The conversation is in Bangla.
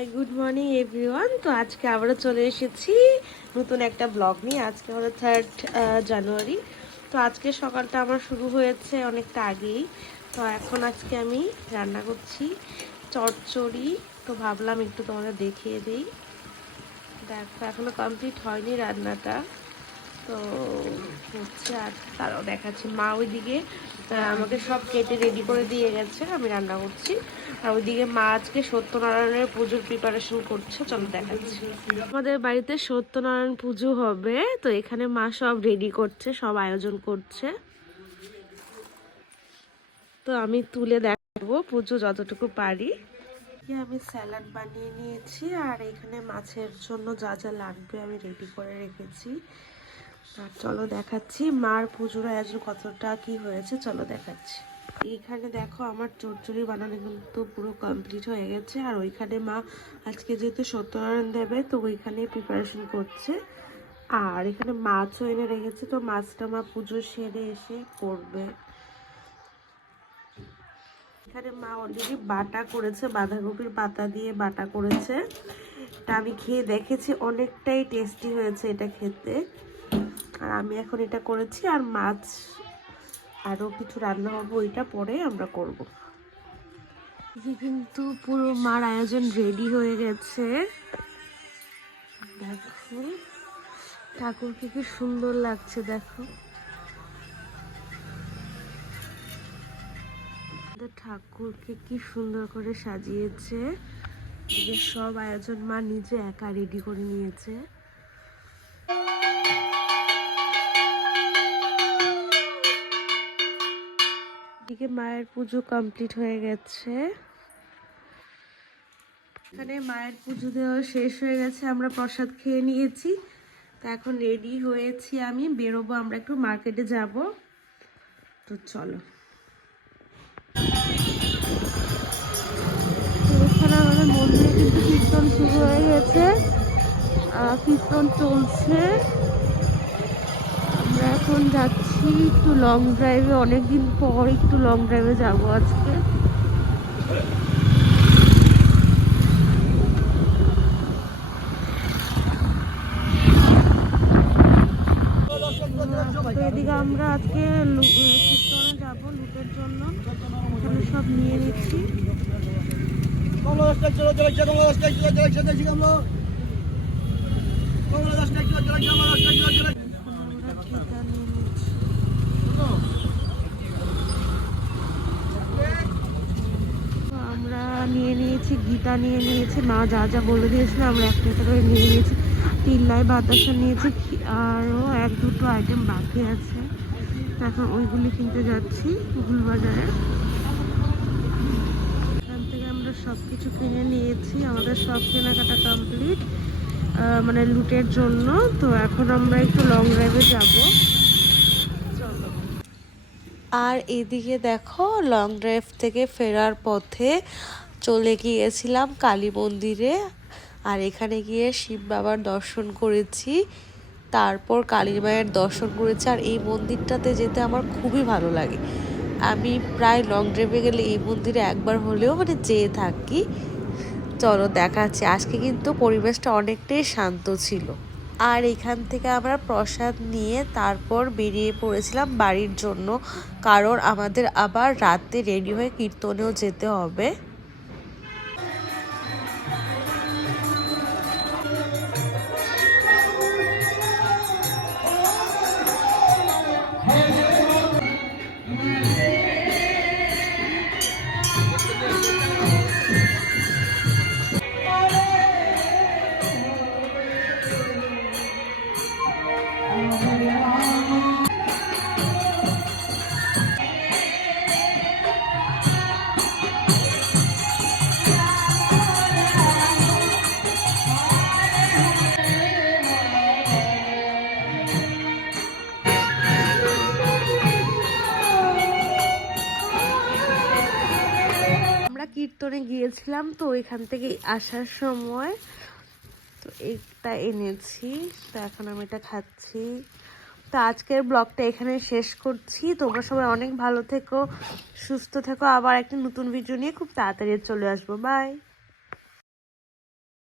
Hi good morning everyone. তো আজকে আবারও চলে এসেছি নতুন একটা ব্লগ নিয়ে। আজকে হলো 3rd জানুয়ারি। তো আজকে সকালটা আমার শুরু হয়েছে অনেকটা আগেই। তো এখন আজকে আমি রান্না করছি চচ্চড়ি। তো ভাবলাম একটু তোমাদের দেখিয়ে দিই। দেখো এখনো কমপ্লিট হয়নি রান্নাটা, তো হচ্ছে আর তারাও দেখাচ্ছি। মা ওইদিকে আমাকে সব কেটে রেডি করে দিয়ে গেছে, আমি রান্না করছি। আর ওইদিকে মা আজকে সত্যনারায়ণের পুজোর প্রিপারেশন করছে, চলো দেখাচ্ছি। আমাদের বাড়িতে সত্যনারায়ণ পুজো হবে, তো এখানে মা সব রেডি করছে, সব আয়োজন করছে। তো আমি তুলে দেখাবো পুজো যতটুকু পারি। আমি স্যালাড বানিয়ে নিয়েছি, আর এখানে মাছের জন্য যা যা লাগবে আমি রেডি করে রেখেছি। আর চলো দেখাচ্ছি মার পুজোর আয়োজন কতটা কি হয়েছে, চলো দেখাচ্ছি। এইখানে দেখো আমার চচ্চড়ি বানানো কিন্তু পুরো কমপ্লিট হয়ে গেছে। আর ওইখানে মা আজকে যেহেতু সত্যনারায়ণ দেবে, তো ওইখানে প্রিপারেশন করছে। আর এখানে মাছও এনে রেখেছে, তো মাছটা মা পুজো সেরে এসে করবে। এখানে মা অলরেডি বাটা করেছে, বাঁধাকপির পাতা দিয়ে বাটা করেছে। এটা আমি খেয়ে দেখেছি, অনেকটাই টেস্টি হয়েছে এটা খেতে। আর আমি এখন এটা করেছি, আর মাছ আরও কিছু রান্না হবে, ওইটা পরে আমরা করব। কিন্তু পুরো মার আয়োজন রেডি হয়ে গেছে। দেখো ঠাকুরকে কি সুন্দর লাগছে, দেখো ঠাকুরকে কি সুন্দর করে সাজিয়েছে। সব আয়োজন মা নিজে একা রেডি করে নিয়েছে। এদিকে মায়ের পুজো কমপ্লিট হয়ে গেছে। এখানে মায়ের পুজো দেওয়া শেষ হয়ে গেছে, আমরা প্রসাদ খেয়ে নিয়েছি। তো এখন রেডি হয়েছি, আমি বেরোবো, আমরা একটু মার্কেটে যাব। তো চলো। এখানে আমাদের মন্দিরে কিন্তু কীর্তন শুরু হয়ে গেছে, কীর্তন চলছে। আমরা এখন যাচ্ছি একটু লং ড্রাইভে, অনেকদিন পর একটু লং ড্রাইভে যাবো আজকে। তো এদিকে আমরা আজকে কীর্তনে যাবো লুটের জন্য, এখানে সব নিয়ে নিচ্ছি। আমরা নিয়ে নিয়েছি, গীতা নিয়ে নিয়েছি, মা যা যা বলে দিয়েছিল আমরা একটা একটা করে নিয়ে নিয়েছি। তিল্লাই বাতাসা নিয়েছি, আরও 1-2টো আইটেম বাকি আছে। এখন ওইগুলি কিনতে যাচ্ছি গুলবাজারে। এখান থেকে আমরা সব কিছু কিনে নিয়েছি, আমাদের সব কেনাকাটা কমপ্লিট, মানে লুটের জন্য। তো এখন আমরা একটু লং ড্রাইভে যাব, চলো। আর এদিকে দেখো লং ড্রাইভ থেকে ফেরার পথে চলে গিয়েছিলাম কালী মন্দিরে। আর এখানে গিয়ে শিব বাবার দর্শন করেছি, তারপর কালী মায়ের দর্শন করেছি। আর এই মন্দিরটাতে যেতে আমার খুবই ভালো লাগে। আমি প্রায় লং ড্রাইভে গেলে এই মন্দিরে একবার হলেও মানে যেয়ে থাকি। চলো দেখাচ্ছি। আজকে কিন্তু পরিবেশটা অনেকটাই শান্ত ছিল। আর এখান থেকে আমরা প্রসাদ নিয়ে তারপর বেরিয়ে পড়েছিলাম বাড়ির জন্য, কারণ আমাদের আবার রাতে রেডি হয়ে কীর্তনেও যেতে হবে। কীর্তনে গিয়েছিলাম, তো ওইখান থেকে আসার সময় তো এটা এনেছি, তো এখন আমি এটা খাচ্ছি। তো আজকের ব্লগটা এখানে শেষ করছি। তোমরা সবাই অনেক ভালো থেকো, সুস্থ থেকো। আবার একটা নতুন ভিডিও নিয়ে খুব তাড়াতাড়ি চলে আসবো। বাই।